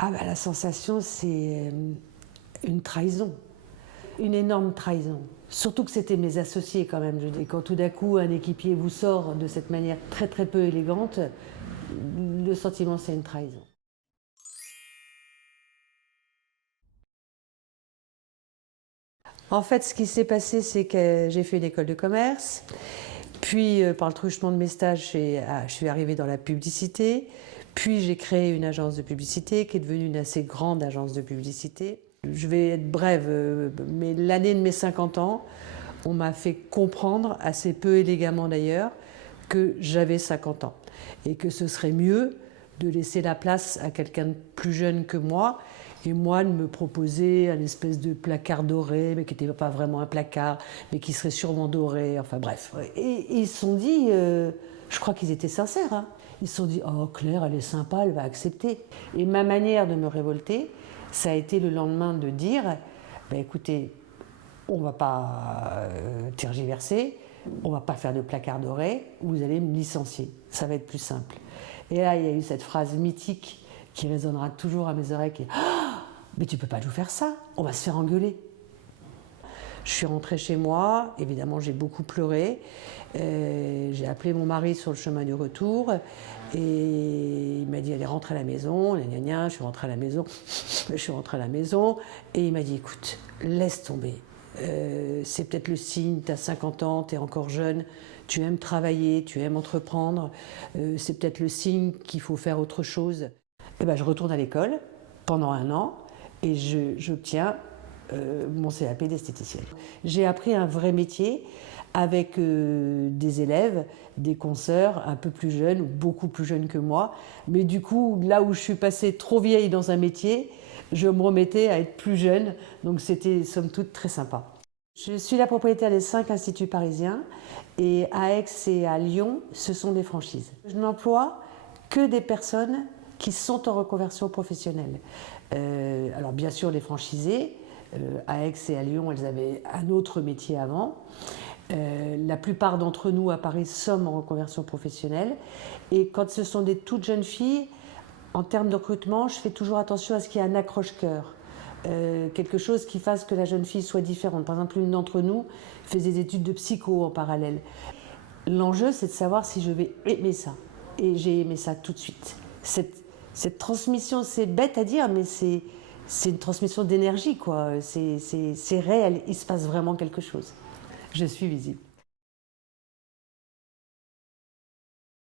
Ah bah, la sensation, c'est une trahison, une énorme trahison. Surtout que c'était mes associés quand même. Je dis, quand tout d'un coup un équipier vous sort de cette manière très très peu élégante, le sentiment c'est une trahison. En fait, ce qui s'est passé, c'est que j'ai fait une école de commerce, puis par le truchement de mes stages, je suis arrivée dans la publicité, puis j'ai créé une agence de publicité qui est devenue une assez grande agence de publicité. Je vais être brève, mais l'année de mes 50 ans, on m'a fait comprendre, assez peu élégamment d'ailleurs, que j'avais 50 ans et que ce serait mieux de laisser la place à quelqu'un de plus jeune que moi et moi de me proposer un espèce de placard doré, mais qui n'était pas vraiment un placard, mais qui serait sûrement doré, enfin bref. Et ils se sont dit, je crois qu'ils étaient sincères, hein. Ils se sont dit, oh Claire, elle est sympa, elle va accepter. Et ma manière de me révolter, ça a été le lendemain de dire, ben écoutez, on ne va pas tergiverser, on ne va pas faire de placard doré, vous allez me licencier, ça va être plus simple. Et là, il y a eu cette phrase mythique qui résonnera toujours à mes oreilles, qui est ah, mais tu peux pas nous faire ça, on va se faire engueuler. Je suis rentrée chez moi, évidemment j'ai beaucoup pleuré, j'ai appelé mon mari sur le chemin du retour et il m'a dit allez rentre à la maison, gna gna, je suis rentrée à la maison, je suis rentrée à la maison et il m'a dit écoute, laisse tomber, c'est peut-être le signe, tu as 50 ans, tu es encore jeune, tu aimes travailler, tu aimes entreprendre, c'est peut-être le signe qu'il faut faire autre chose. Et ben, je retourne à l'école pendant 1 an et j'obtiens mon CAP d'esthéticienne. J'ai appris un vrai métier avec des élèves, des consoeurs un peu plus jeunes, beaucoup plus jeunes que moi. Mais du coup, là où je suis passée trop vieille dans un métier, je me remettais à être plus jeune. Donc c'était somme toute très sympa. Je suis la propriétaire des 5 instituts parisiens et à Aix et à Lyon, ce sont des franchises. Je n'emploie que des personnes qui sont en reconversion professionnelle. Alors bien sûr les franchisés, à Aix et à Lyon, elles avaient un autre métier avant. La plupart d'entre nous à Paris sommes en reconversion professionnelle. Et quand ce sont des toutes jeunes filles, en termes de recrutement, je fais toujours attention à ce qu'il y ait un accroche-cœur. Quelque chose qui fasse que la jeune fille soit différente. Par exemple, une d'entre nous fait des études de psycho en parallèle. L'enjeu, c'est de savoir si je vais aimer ça. Et j'ai aimé ça tout de suite. Cette transmission, c'est bête à dire, mais c'est une transmission d'énergie, quoi. C'est réel, il se passe vraiment quelque chose. Je suis visible.